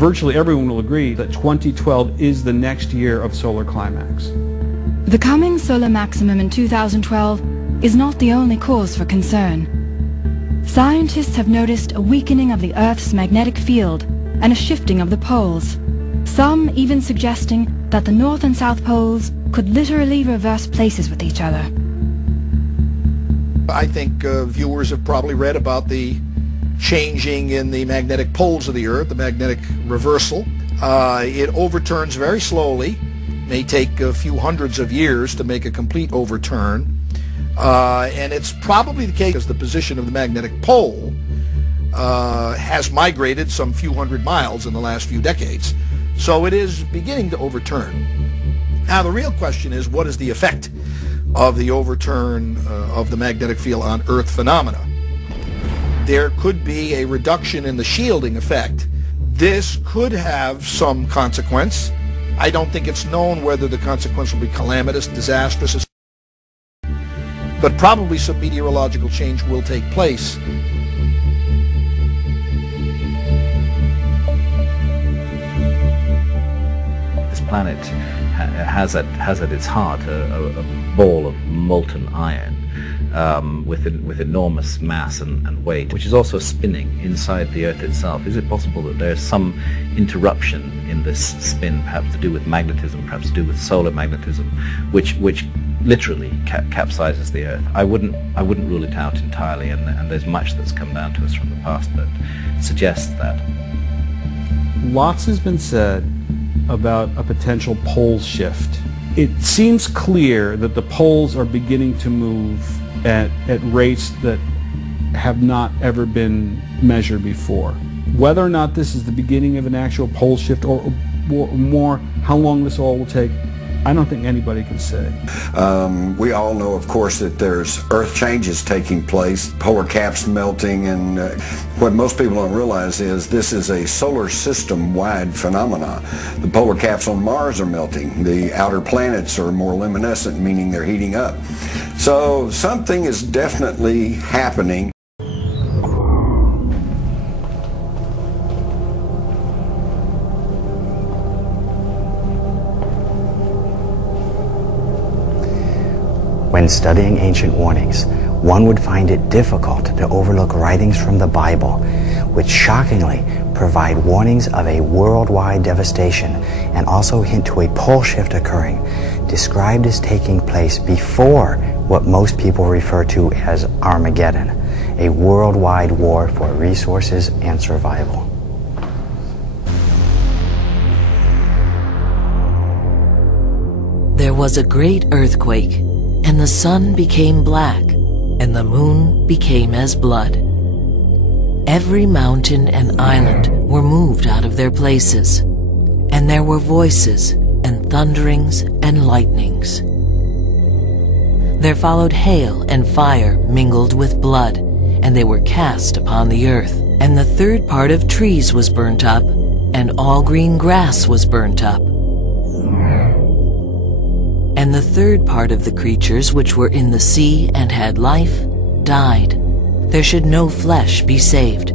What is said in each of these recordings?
virtually everyone will agree that 2012 is the next year of solar climax. The coming solar maximum in 2012 is not the only cause for concern. Scientists have noticed a weakening of the Earth's magnetic field and a shifting of the poles, some even suggesting that the North and South poles could literally reverse places with each other. I think viewers have probably read about the changing in the magnetic poles of the Earth, the magnetic reversal. It overturns very slowly, may take a few hundreds of years to make a complete overturn. And it's probably the case because the position of the magnetic pole has migrated some few hundred miles in the last few decades. So it is beginning to overturn. Now the real question is, what is the effect of the overturn of the magnetic field on Earth phenomena? There could be a reduction in the shielding effect. This could have some consequence. I don't think it's known whether the consequence will be calamitous, disastrous, but probably some meteorological change will take place. This planet has at its heart a ball of molten iron with enormous mass and weight, which is also spinning inside the Earth itself. Is it possible that there's some interruption in this spin, perhaps to do with magnetism, perhaps to do with solar magnetism, which literally capsizes the Earth? I wouldn't rule it out entirely, and there's much that's come down to us from the past that suggests that. Lots has been said about a potential pole shift. It seems clear that the poles are beginning to move at rates that have not ever been measured before. Whether or not this is the beginning of an actual pole shift or more, how long this all will take, I don't think anybody can say. We all know, of course, that there's Earth changes taking place, polar caps melting, and what most people don't realize is this is a solar system-wide phenomenon. The polar caps on Mars are melting. The outer planets are more luminescent, meaning they're heating up. So something is definitely happening. When studying ancient warnings, one would find it difficult to overlook writings from the Bible, which shockingly provide warnings of a worldwide devastation and also hint to a pole shift occurring, described as taking place before what most people refer to as Armageddon, a worldwide war for resources and survival. There was a great earthquake, and the sun became black, and the moon became as blood. Every mountain and island were moved out of their places, and there were voices and thunderings and lightnings. There followed hail and fire mingled with blood, and they were cast upon the earth. And the third part of trees was burnt up, and all green grass was burnt up. And the third part of the creatures which were in the sea and had life died. There should no flesh be saved,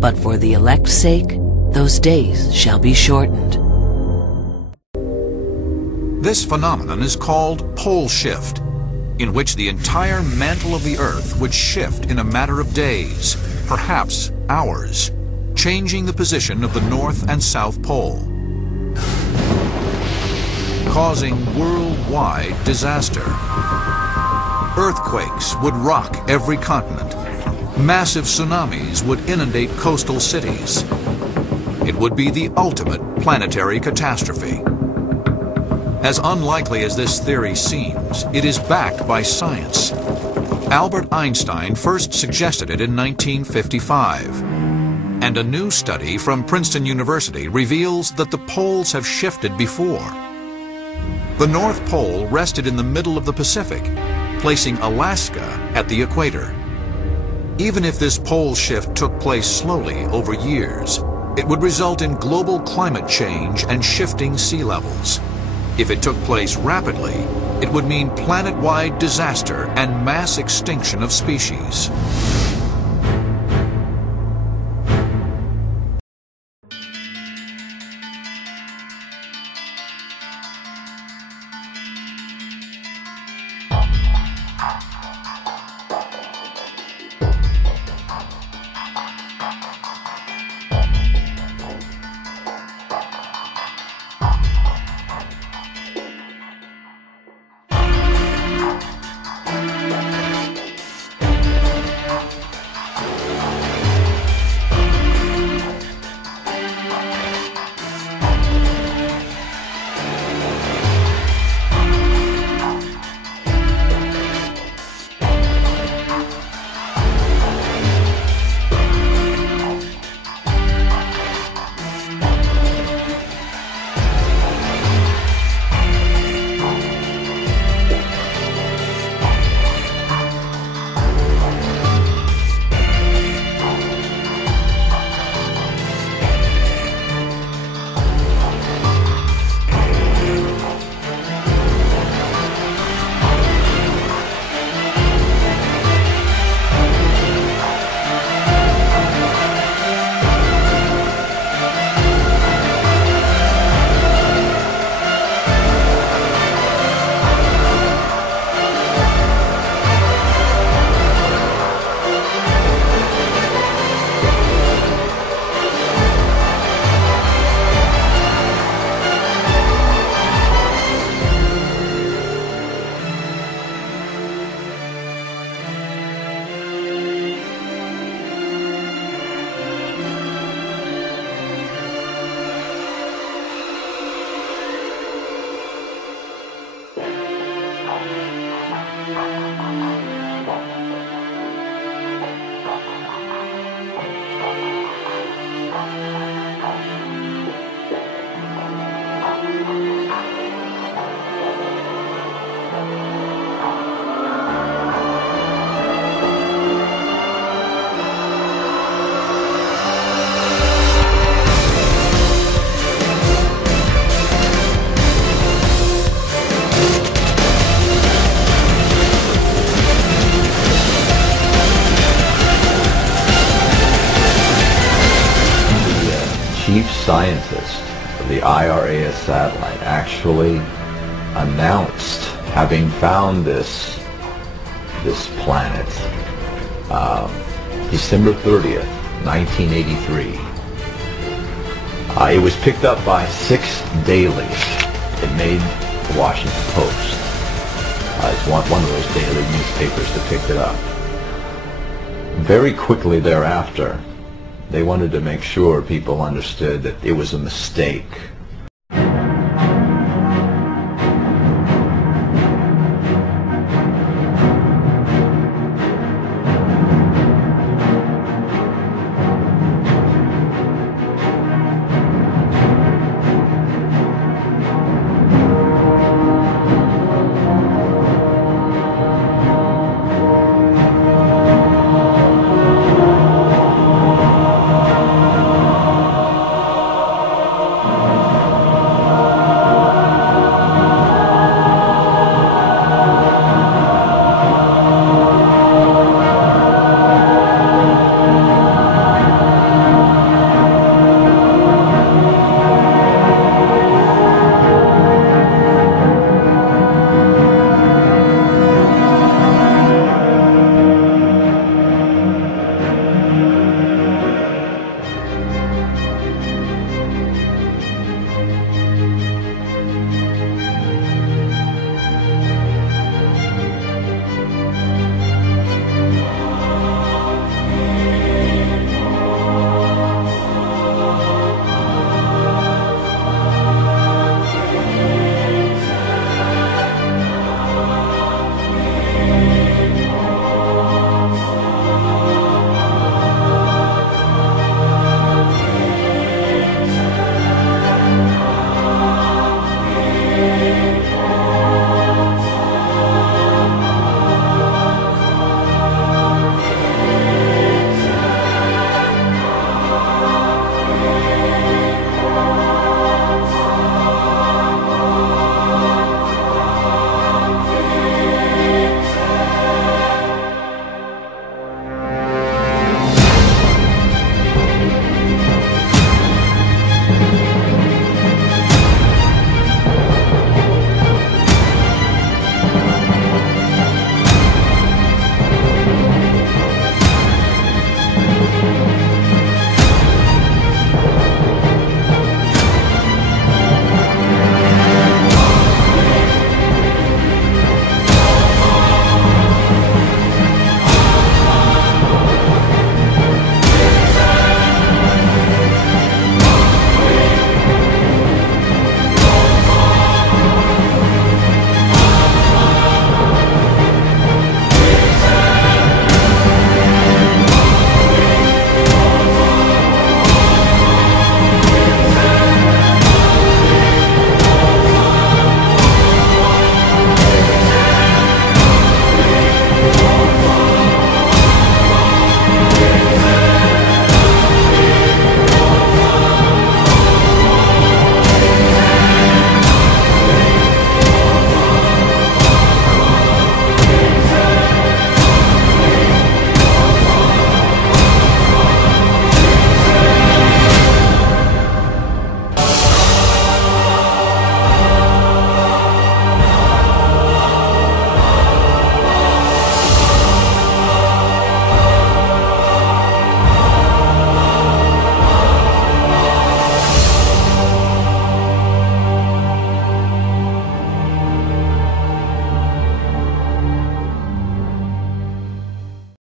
but for the elect's sake, those days shall be shortened. This phenomenon is called pole shift, in which the entire mantle of the Earth would shift in a matter of days, perhaps hours, changing the position of the North and South Pole, causing worldwide disaster. Earthquakes would rock every continent. Massive tsunamis would inundate coastal cities. It would be the ultimate planetary catastrophe. As unlikely as this theory seems, it is backed by science. Albert Einstein first suggested it in 1955. And a new study from Princeton University reveals that the poles have shifted before. The North Pole rested in the middle of the Pacific, placing Alaska at the equator. Even if this pole shift took place slowly over years, it would result in global climate change and shifting sea levels. If it took place rapidly, it would mean planet-wide disaster and mass extinction of species. chief scientist of the IRAS satellite actually announced having found this planet December 30th, 1983. It was picked up by 6 dailies. It made the Washington Post. It's one of those daily newspapers that picked it up. Very quickly thereafter, they wanted to make sure people understood that it was a mistake.